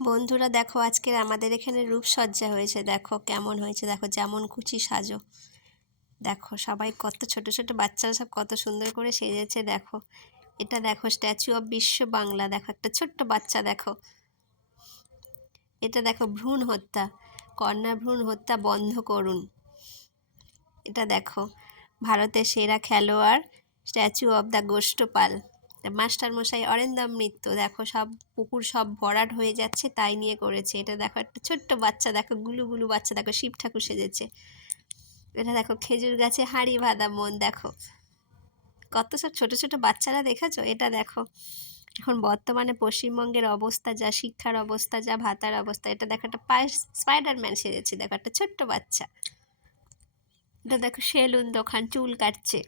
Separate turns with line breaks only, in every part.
বন্ধুরা দেখো, আজকের আমাদের এখানে রূপসজ্জা হয়েছে। দেখো কেমন হয়েছে, দেখো যেমন খুশি সাজো। দেখো সবাই কত ছোট ছোট বাচ্চারা সব কত সুন্দর করে সেজেছে, দেখো। এটা দেখো স্ট্যাচু অফ বিশ্ব বাংলা, দেখো একটা ছোট্ট বাচ্চা, দেখো। এটা দেখো ভ্রূণ হত্যা, কন্যা ভ্রূণ হত্যা বন্ধ করুন। এটা দেখো, ভারতের সেরা খেলোয়াড় statue of the Gosthapal master মশাই অরেন্দম নৃত্য দেখো সব পুকুর সব ভরাট হয়ে যাচ্ছে, তাই নিয়ে করেছে। এটা দেখো একটা ছোট্ট বাচ্চা, দেখো গুলু গুলু বাচ্চা, দেখো শিব ঠাকুর সেজেছে। এটা দেখো খেজুর গাছে হাঁড়ি বাঁধা মন, দেখো। কত সব ছোট ছোট বাচ্চারা দেখেছ? এটা দেখো। এখন বর্তমানে পশ্চিমবঙ্গের অবস্থা যা, শিক্ষার অবস্থা যা, ভাতার অবস্থা, এটা দেখো একটা পায়ে স্পাইডারম্যান সেজেছে, দেখো একটা ছোট্ট বাচ্চা। এটা দেখো সেলুন দোকান, চুল কাটছে।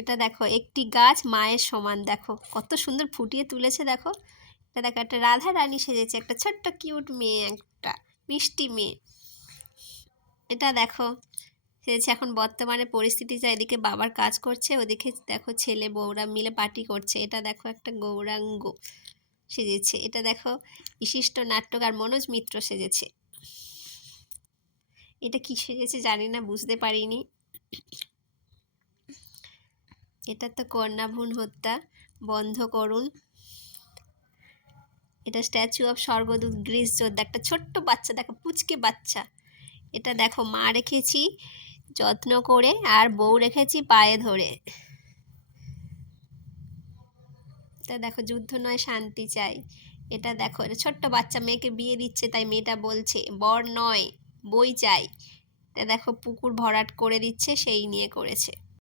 এটা দেখো, একটি গাছ মায়ের সমান, দেখো। কত সুন্দর ফুটিয়ে তুলেছে, দেখো। এটা দেখো, একটা রাধা রানী সেজেছে, একটা ছোট্ট কিউট মেয়ে, একটা মিষ্টি মেয়ে। এটা দেখো, সেজেছে এখন বর্তমানে পরিস্থিতি যা, এদিকে বাবার কাজ করছে, ওদিকে দেখো ছেলে বউরা মিলে পার্টি করছে। এটা দেখো, একটা গৌরাঙ্গ সেজেছে। এটা দেখো, বিশিষ্ট নাট্যকার মনোজ মিত্র সেজেছে। এটা কি সেজেছে জানি না, বুঝতে পারিনি। এটা তো কন্যাভ্রূণ হত্যা, বন্ধ করুন। এটা স্ট্যাচু অফ স্বর্গদূত গ্রিস যোদ্ধা, একটা ছোট্ট বাচ্চা, দেখো, পুচকে বাচ্চা। এটা দেখো, মা রেখেছি যত্ন করে আর বউ রেখেছি পায়ে ধরে। এটা দেখো, যুদ্ধ নয়, শান্তি চাই। এটা দেখো, এটা ছোট্ট বাচ্চা, মেয়েকে বিয়ে দিচ্ছে, তাই মেয়েটা বলছে, বর নয়, বই চাই। এটা দেখো, পুকুর ভরাট করে দিচ্ছে, সেই নিয়ে করেছে।